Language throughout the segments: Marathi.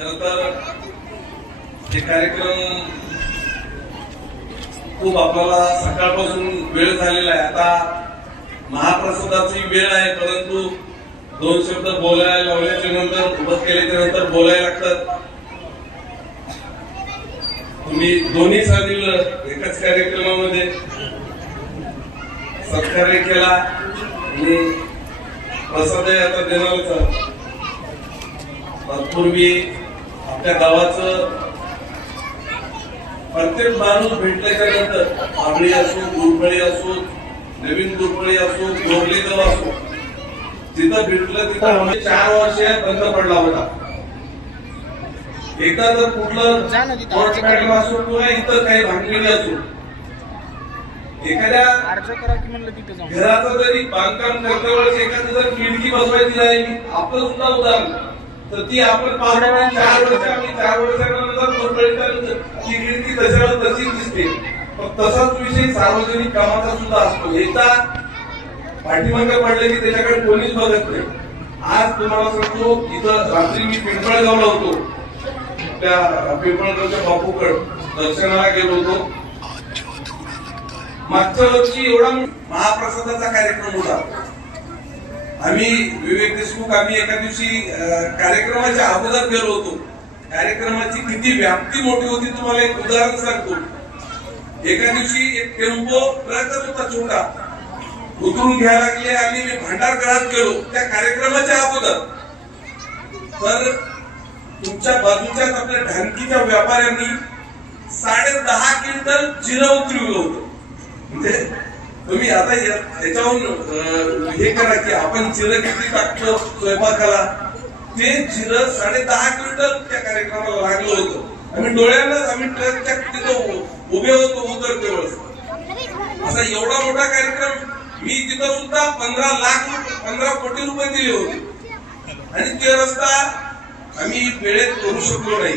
खरं तर हे कार्यक्रम खूप आपल्याला सकाळपासून वेळ झालेला आहे. आता महाप्रसादाची वेळ आहे, परंतु दोन शब्द बोलायला लावल्याच्या नंतर उभं केल्याच्या नंतर बोलायला लागतात. तुम्ही दोन्ही साधील एकाच कार्यक्रमामध्ये सत्कार्य केला आणि प्रसादही आता देणारच. तत्पूर्वी आपल्या गावाचं प्रत्येक माणूस भेटल्याच्या नंतर आंबळी असो, गुरफळी असो, नवीन गुरफळी असो, गोरले गाव असो, जिथं भेटलं तिथं 4 वर्ष बंद पडला होता. एकदा जर कुठलं कोर्ट मॅटर असो किंवा इतर काही भांडणी असो, एखाद्या घराचं जरी बांधकाम करते वेळेस एखादी जर खिडकी बसवायची झाली, आपलं सुद्धा उदाहरण, तर ती आपण 4 वर्ष आम्ही 4 वर्षानंतर ती खिडकी तशाला तशीच दिसते. तसाच विषय सार्वजनिक कामाचा सुद्धा असतो. एकदा पाठीमागे पडले की त्याच्याकडे कोणीच बघत नाही. आज तुम्हाला सांगतो, इथं रात्री मी पिंपळगावला होतो, त्या पिंपळगावच्या बापूकड दर्शनाला गेलो होतो. मागच्या वर्षी एवढा महाप्रसादाचा कार्यक्रम होता. आम्ही विवेक देशमुख आम्ही एका दिवशी कार्यक्रमाच्या अगोदर गेलो होतो. कार्यक्रमाची किती व्याप्ती मोठी होती तुम्हाला एक उदाहरण सांगतो. एका दिवशी एक टेम्पो ट्रकच होता छोटा, उतरून घ्यायला लागले आणि मी भंडारगडात गेलो त्या कार्यक्रमाच्या अगोदर. तर तुमच्या बाजूच्याच आपल्या ढानकीच्या व्यापाऱ्यांनी 10.5 क्विंटल जिरं उतरवलं होतं. म्हणजे तुम्ही आता याच्यावरून हे करा की आपण जिरं किती टाकतो स्वयंपाकाला, ते जिरं 10.5 क्विंटल त्या कार्यक्रमाला लागलं होतं. आम्ही डोळ्यांनाच आम्ही ट्रकच्या तिथं उभे होतो उतरते वेळेस. असा एवढा मोठा कार्यक्रम मी तिथं सुद्धा 15 कोटी रुपये दिले होते आणि ते रस्ता आम्ही वेळेत करू शकलो नाही.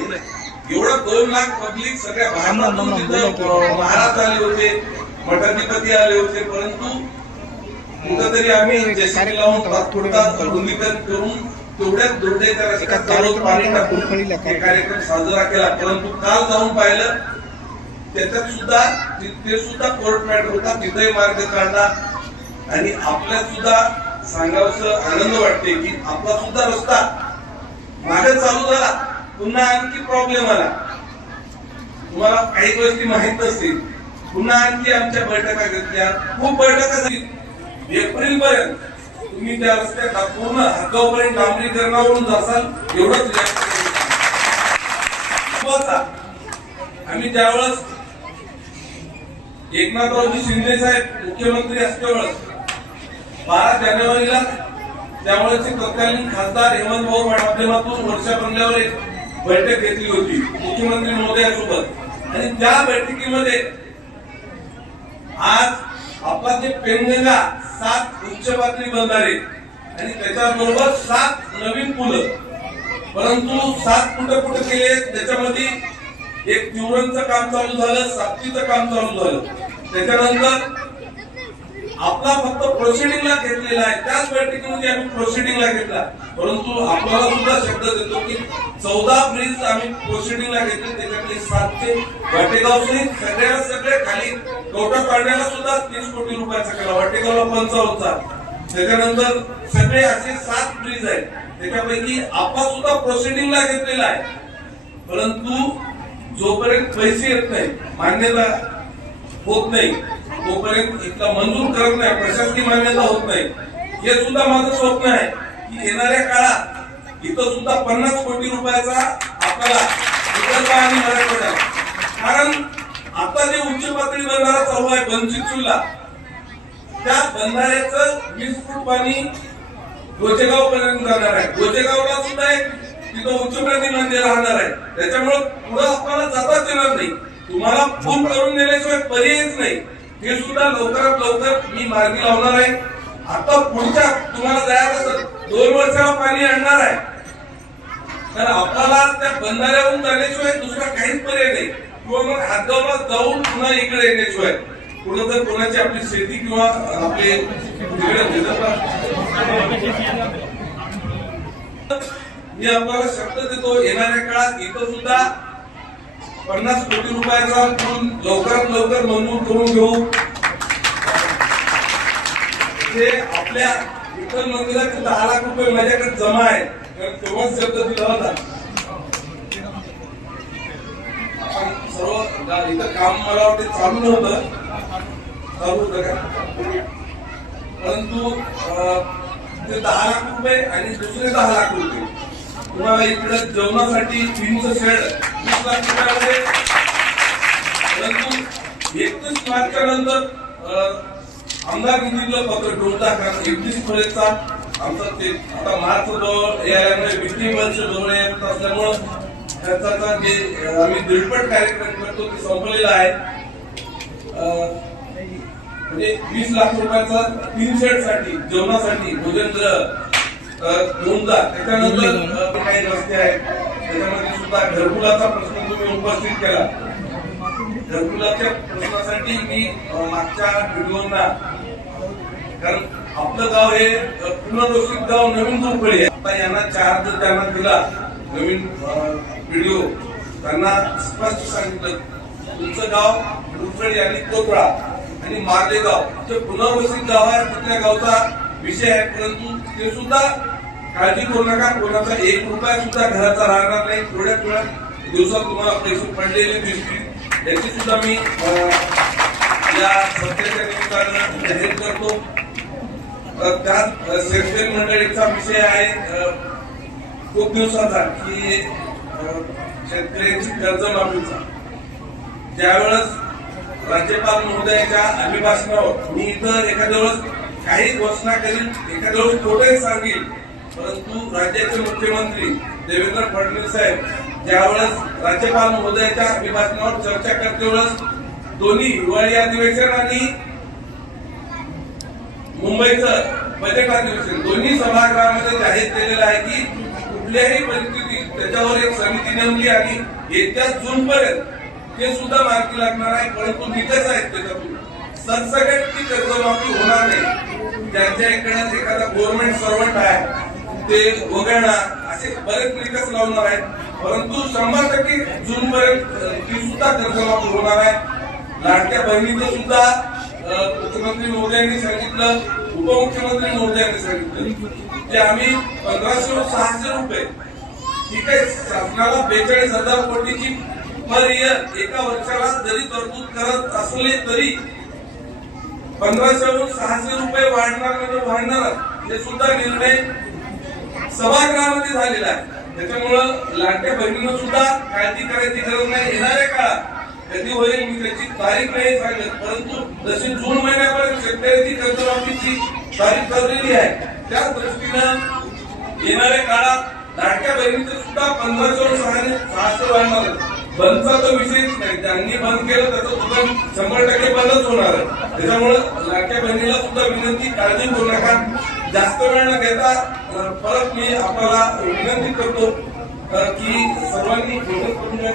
एवढा 2 लाख पब्लिक सगळ्या भारतातून तिथं महाराज आले होते, मठाधिपती आले होते, परंतु कुठंतरी आम्ही जेसीबी लावून तात्पुरता रुंदीकरण करून तेवढ्याच दुर्दैत्या रस्त्यात पाणी टाकून कार्यक्रम साजरा केला. परंतु काल जाऊन पाहिलं त्याच्यात सुद्धा ते सुद्धा कोर्ट मॅटर होता, तिथेही मार्ग काढला. आणि आपल्यात सुद्धा सांगावसं आनंद वाटते की आपला सुद्धा रस्ता मागे चालू झाला, पुन्हा आणखी प्रॉब्लेम आला. तुम्हाला काही गोष्टी माहित नसतील. पुन्हा आणखी आमच्या बैठका घेतल्या, खूप बैठका झाली. एप्रिल पर्यंत तुम्ही त्या रस्त्यात पूर्ण हातापर्यंत डांबरीकरणावरून जासाल एवढंच. आम्ही त्यावेळेस एकनाथरावजी शिंदे साहेब मुख्यमंत्री असल्यावेळेस 12 जानेवारीला त्यावेळेचे तत्कालीन खासदार हेमंत भाऊ माध्यमातून वर्षा बंगल्यावर एक बैठक घेतली होती मुख्यमंत्री महोदयासोबत. आणि त्या बैठकीमध्ये आज आपला जे पेनगंगा 7 उच्च पातळी बंधारे आणि त्याच्याबरोबर 7 नवीन पुलं, परंतु 7 कुठं केले, त्याच्यामध्ये एक तिवरणचं काम चालू झालं, साप्तीचं काम चालू झालं. त्याच्यानंतर आपला फक्त प्रोसिडिंगला घेतलेला आहे. त्याच बैठकीमध्ये आम्ही प्रोसिडिंगला घेतला, परंतु आपल्याला सुद्धा शब्द देतो की 14 ब्रिज आम्ही प्रोसिडिंगला घेतले. त्याच्यातले 7 वाटेगाव सहित सगळे खाली कवटा काढण्याला सुद्धा 30 कोटी रुपयाचा केला. वाटेगावला 55चा. त्याच्यानंतर सगळे असे 7 ब्रिज आहेत. त्याच्यापैकी आपला सुद्धा प्रोसिडिंगला घेतलेला आहे, परंतु जोपर्यंत पैसे येत नाही, मान्यता होत नाही, तोपर्यंत इथला मंजूर करत नाही, प्रशासकीय मान्यता होत नाही. हे सुद्धा माझं स्वप्न आहे की येणाऱ्या काळात इथं सुद्धा 50 कोटी रुपयाचा आपल्याला विकल्प आणि मराठवाडा. कारण आता जे उच्च पातळी बंधारा चालू आहे बनचिचूलला, त्या बंधाऱ्याचं 20 फूट पाणी गोचेगाव पर्यंत जाणार आहे. गोचेगावला सुद्धा एक तिथं उच्चप्रती मंदिर राहणार आहे. त्याच्यामुळे पुढे आपल्याला जाताच येणार नाही. तुम्हाला फोन करून देण्याशिवाय पर्यायच नाही. हे सुद्धा लवकरात लवकर मी मार्गी लावणार आहे. आता पुढच्या तुम्हाला जायचं 2 वर्षाला पाणी आणणार आहे, तर आपल्याला त्या बंधाऱ्यावरून जाण्याशिवाय दुसरा काहीच पर्याय नाही. किंवा मग हातगावला जाऊन पुन्हा इकडे येण्याशिवाय पुढे जर कोणाची आपली शेती किंवा आपले मी आपल्याला शब्द देतो, येणाऱ्या काळात इथं सुद्धा 50 कोटी रुपयाचा पूल लवकरात लवकर मंजूर करून घेऊ. ते आपल्या विठ्ठल मंदिराचे 10 लाख रुपये माझ्याकडे जमा आहे, कारण तेव्हाच शब्द दिला होता. सर्व इथं काम मला वाटते चालू नव्हतं, चालू होतं का, परंतु ते 10 लाख रुपये आणि दुसरे 10 लाख रुपये तुम्हाला इकडे जेवणासाठी 300 शेड 20 लाख रुपयामध्ये. परंतु 31 मार्चच्या नंतर आमदार निधीतलं पत्र घेऊन जा, कारण 31 पर्यंतचा आमचा ते आता मार्च जवळ यायला विक्री वर्ष जवळ येत असल्यामुळं त्याचा जे आम्ही दीडपट कार्यक्रम करतो ते संपलेला आहे. म्हणजे 20 लाख रुपयाचा 3 शेड साठी जेवणासाठी भोजन घेऊन जा. त्याच्यानंतर काही रस्ते आहेत, त्याच्यामध्ये सुद्धा घरकुलाचा प्रश्न तुम्ही उपस्थित केला. घरकुलाच्या प्रश्नासाठी मी मागच्या व्हिडिओना, कारण आपलं गाव हे पुनर्वसित गाव नवीन दुर्पळी आहे. आता यांना चार्ज त्यांना दिला नवीन व्हिडिओ, त्यांना स्पष्ट सांगितलं तुमचं गाव दुर्पळी आणि कोथळा आणि मार्लेगाव जे पुनर्वसित गाव आहे, तिथल्या गावचा विषय आहे. परंतु ते सुद्धा काळजी करू नका, कोणाचा 1 रुपया सुद्धा घराचा राहणार नाही. थोड्या दिवसात तुम्हाला पैसे पडलेले दिसतील, याची सुद्धा मी या सत्याच्या निमित्तानं जाहीर करतो. त्यात शेतकरी मंडळीचा विषय आहे खूप दिवसाचा, की शेतकऱ्यांची कर्जमाफीचा. ज्यावेळेस राज्यपाल महोदयाच्या अभिभाषणावर मी इतर एखाद्या वेळेस काही घोषणा करीन, एखाद्या वेळेस थोडे सांगेल, परंतु राज्याचे मुख्यमंत्री देवेंद्र फडणवीस साहेब ज्यावेळेस राज्यपाल महोदयाच्या अभिभाषणावर चर्चा करते वेळेस दोन्ही हिवाळी अधिवेशन आणि मुंबईचं बजेट अधिवेशन दोन्ही सभागृहामध्ये जाहीर केलेलं आहे की कुठल्याही परिस्थितीत त्याच्यावर एक समिती नेमली आणि येत्या जून पर्यंत ते सुद्धा मार्गी लागणार आहे. परंतु निकष आहेत त्याच्यातून सरसकट ती कर्जमाफी होणार नाही. ज्यांच्या इकडे एखादा गव्हर्नमेंट सर्वंट आहे ते वगळणार, असे बरेच निकष लावणार आहेत. परंतु 100% जून पर्यंत ती सुद्धा कर्जमाफी होणार आहे. लाडक्या बहिणीचं सुद्धा मुख्यमंत्री महोदयांनी सांगितलं, उपमुख्यमंत्री महोदयांनी सांगितलं की आम्ही 1500 व 600 रुपये ठीक आहे, शासनाला 42,000 कोटीची पर इयर एका वर्षाला जरी तरतूद करत असले तरी 1500 व 600 रुपये वाढणार म्हणजे वाढणार, हे सुद्धा निर्णय सभागृहामध्ये झालेला आहे. त्याच्यामुळं लाडक्या बहिणीनं सुद्धा काळजी करायची गरज नाही. येणाऱ्या काळात कधी होईल मी त्याची तारीख नाही सांगत, परंतु जशी जून महिन्यापर्यंत शेतकऱ्याची कर्जमाफीची तारीख ठरलेली आहे, त्याच दृष्टीनं येणाऱ्या काळात लाडक्या बहिणीचं सुद्धा 1500 व 600 वाढणार. बंदचा तो विषयच नाही, त्यांनी बंद केलं त्याचं सुद्धा 100% बंदच होणार आहे. त्याच्यामुळं लाडक्या बहिणीला सुद्धा विनंती, काळजी करू नका. जास्त वेळ न घेता परत मी आपल्याला विनंती करतो की सर्वांनी मदत करून